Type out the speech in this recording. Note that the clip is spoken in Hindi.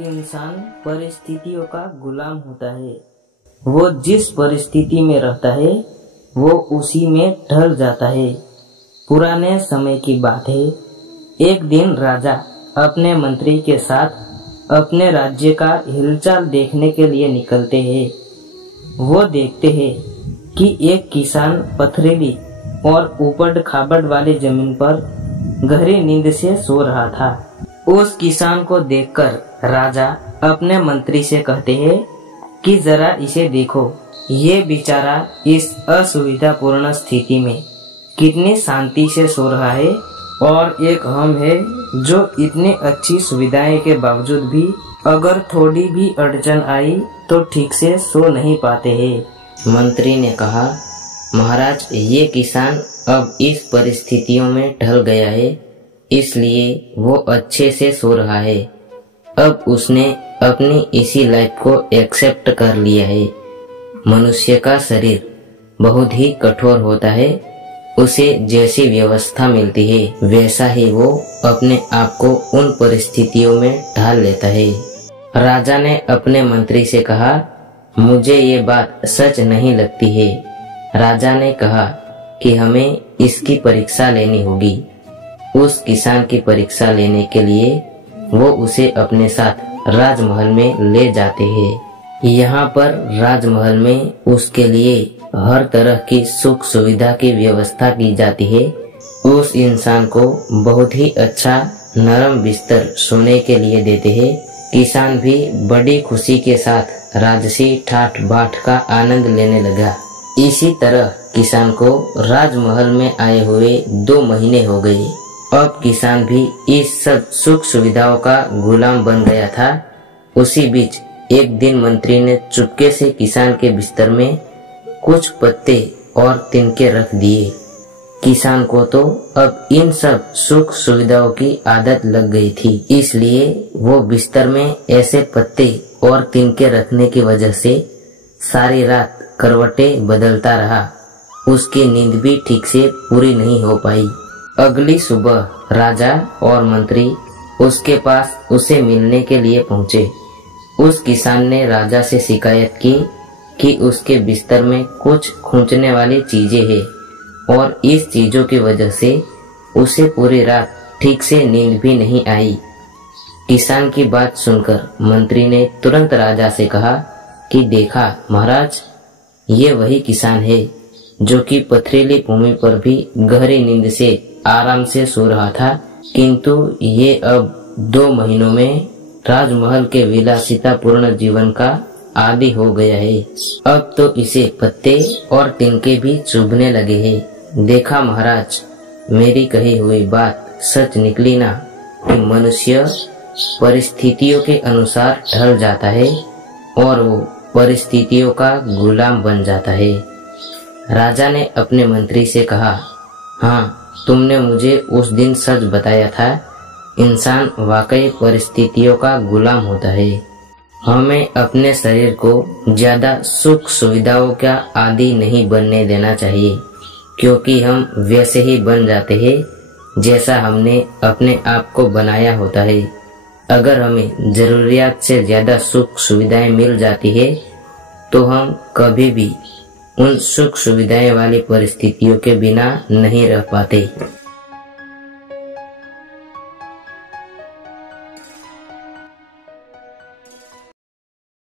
इंसान परिस्थितियों का गुलाम होता है। वो जिस परिस्थिति में रहता है वो उसी में ढल जाता है। पुराने समय की बात है। एक दिन राजा अपने मंत्री के साथ अपने राज्य का हिलचाल देखने के लिए निकलते हैं। वो देखते हैं कि एक किसान पथरीली और ऊबड़ खाबड़ वाली जमीन पर गहरी नींद से सो रहा था। उस किसान को देखकर राजा अपने मंत्री से कहते हैं कि जरा इसे देखो, ये बेचारा इस असुविधापूर्ण स्थिति में कितनी शांति से सो रहा है, और एक हम है जो इतनी अच्छी सुविधाएं के बावजूद भी अगर थोड़ी भी अड़चन आई तो ठीक से सो नहीं पाते हैं। मंत्री ने कहा, महाराज, ये किसान अब इस परिस्थितियों में ढल गया है, इसलिए वो अच्छे से सो रहा है। अब उसने अपनी इसी लाइफ को एक्सेप्ट कर लिया है। मनुष्य का शरीर बहुत ही कठोर होता है। उसे जैसी व्यवस्था मिलती है वैसा ही वो अपने आप को उन परिस्थितियों में ढाल लेता है। राजा ने अपने मंत्री से कहा, मुझे ये बात सच नहीं लगती है। राजा ने कहा कि हमें इसकी परीक्षा लेनी होगी। उस किसान की परीक्षा लेने के लिए वो उसे अपने साथ राजमहल में ले जाते हैं। यहाँ पर राजमहल में उसके लिए हर तरह की सुख सुविधा की व्यवस्था की जाती है। उस इंसान को बहुत ही अच्छा नरम बिस्तर सोने के लिए देते हैं। किसान भी बड़ी खुशी के साथ राजसी ठाठ बाट का आनंद लेने लगा। इसी तरह किसान को राजमहल में आए हुए 2 महीने हो गए। अब किसान भी इस सब सुख सुविधाओं का गुलाम बन गया था। उसी बीच एक दिन मंत्री ने चुपके से किसान के बिस्तर में कुछ पत्ते और तिनके रख दिए। किसान को तो अब इन सब सुख सुविधाओं की आदत लग गई थी, इसलिए वो बिस्तर में ऐसे पत्ते और तिनके रखने की वजह से सारी रात करवटें बदलता रहा। उसकी नींद भी ठीक से पूरी नहीं हो पाई। अगली सुबह राजा और मंत्री उसके पास उसे मिलने के लिए पहुंचे। उस किसान ने राजा से शिकायत की कि उसके बिस्तर में कुछ खींचने वाली चीजें हैं और इस चीजों की वजह से उसे पूरी रात ठीक से नींद भी नहीं आई। किसान की बात सुनकर मंत्री ने तुरंत राजा से कहा कि देखा महाराज, ये वही किसान है जो कि पथरीली भूमि पर भी गहरी नींद से आराम से सो रहा था, किंतु ये अब 2 महीनों में राजमहल के विलासितापूर्ण जीवन का आदी हो गया है। अब तो इसे पत्ते और तिनके भी चुभने लगे हैं। देखा महाराज, मेरी कही हुई बात सच निकली ना कि मनुष्य परिस्थितियों के अनुसार ढल जाता है और वो परिस्थितियों का गुलाम बन जाता है। राजा ने अपने मंत्री से कहा, हाँ, तुमने मुझे उस दिन सच बताया था। इंसान वाकई परिस्थितियों का गुलाम होता है। हमें अपने शरीर को ज्यादा सुख सुविधाओं का आदी नहीं बनने देना चाहिए, क्योंकि हम वैसे ही बन जाते हैं जैसा हमने अपने आप को बनाया होता है। अगर हमें जरूरियात से ज्यादा सुख सुविधाएं मिल जाती है तो हम कभी भी उन सुख सुविधाएं वाली परिस्थितियों के बिना नहीं रह पाते।